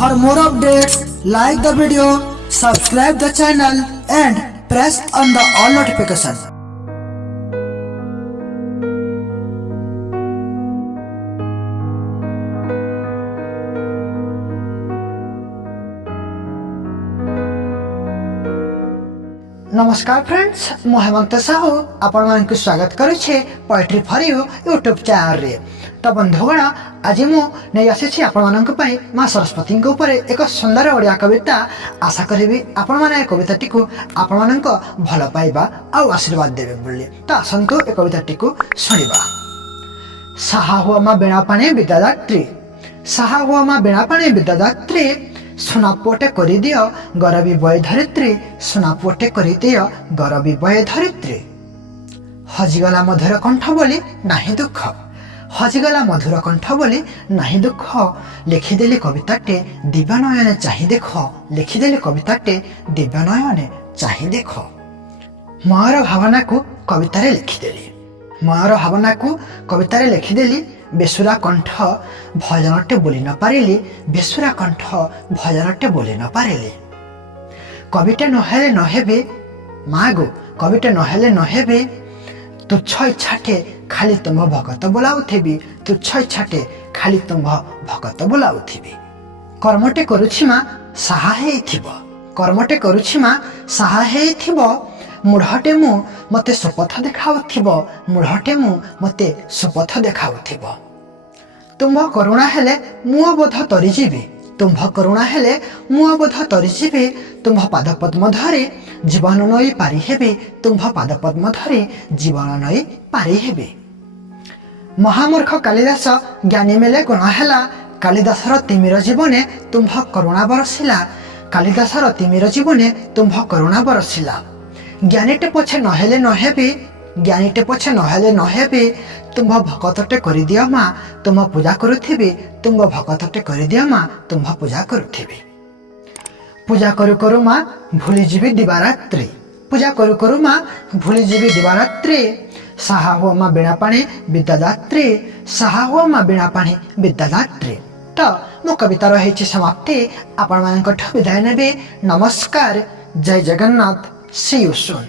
For more updates, like the video, subscribe the channel and press on the all notification. नमस्कार friends, मु हेमंत साहू आपण मानक स्वागत करुछे poetry for you YouTube channel रे। तो बंधुगण, आज मु नहीं आसी आपण मानक पई मां सरस्वती के ऊपर एक सुंदर ओडिया कविता। आशा करी आपण माने कविताटी को आपण मानक भल पाइबा आ आशीर्वाद देबे बोली। तो आसंतु ए कविताटी को सुनिबा। साहा हुआ मां बिना पानी विद्यादात्री, साहा हुआ मां बिना पानी विद्यादात्री, सुनापोटे करी दियो गरबी बय धरित्री, सुनापोटे करी दियो गरबी बय धरित्री। हजिगला मधुर कंठ बोली नाही दुख, हजिगला मधुर कंठ बोली नाही दुख, लिखिदेली कविताटे दिव्यनयने चाहि देख, लिखिदेली कविताटे दिव्यनयने चाहि देख। मोर भावना को कवितारे लिखिदेली, मोर भावना को कवितारे लिखिदेली। बेसुरा कंठ भजनटे बोली न पारिली, बेसुरा कंठ भजनटे बोली न पारिली। कविटे नहेले नहेबे मागो, कविटे नहेले नहेबे, तुच्छ इच्छाटे खाली तुम भगत बोलाउथिबी, तुच्छ इच्छाटे खाली तुम भगत बोलाउथिबी। कर्मटे करुछि मा साहा हेइथिबो, कर्मटे करुछि मा साहा हेइथिबो, मूढ़टे मु मते सुपथ देखाउथिबो, मूढ़टे मु मते सुपथ देखाउथिबो। तुम्भ करुणा हेले मुआ बोध तरिजिबी, तुम्भ करुणा हेले मुआ बोध तरिजिबी, तुम्भ पाद पद्म धरि जीवन नई पारि हेबी, तुम्भ पाद पद्म धरि जीवन नई पारि हेबी। महामूर्ख कालिदास ज्ञानी मेले गुण हेला, कालिदासर तिमिर जीवने तुम्भ करुणा बरसिला, कालिदासर तिमिर जीवने तुम्भ करुणा बरसिला। ज्ञानीटे पछे नहेले नहेबी, ज्ञानीटे पछे नहेले नहेबी, तुम्भ भगतटे करि दियो मा तुम पूजा करुथिबी, तुम भगतटे करि दियो मा तुम पूजा करुथिबी। पूजा करू करू मा भूली जीवी दिवारात्रि, पूजा करू करू मा भूली जीवी दिवारात्रि। साहा हुआ मा बिना पानी विद्यादात्री, साहा हुआ मा बिना पानी विद्यादात्री। तो मो कवितार हेछि समाप्ति। आपण मानकठ विदाय नेबे। नमस्कार, जय जगन्नाथ। See you soon.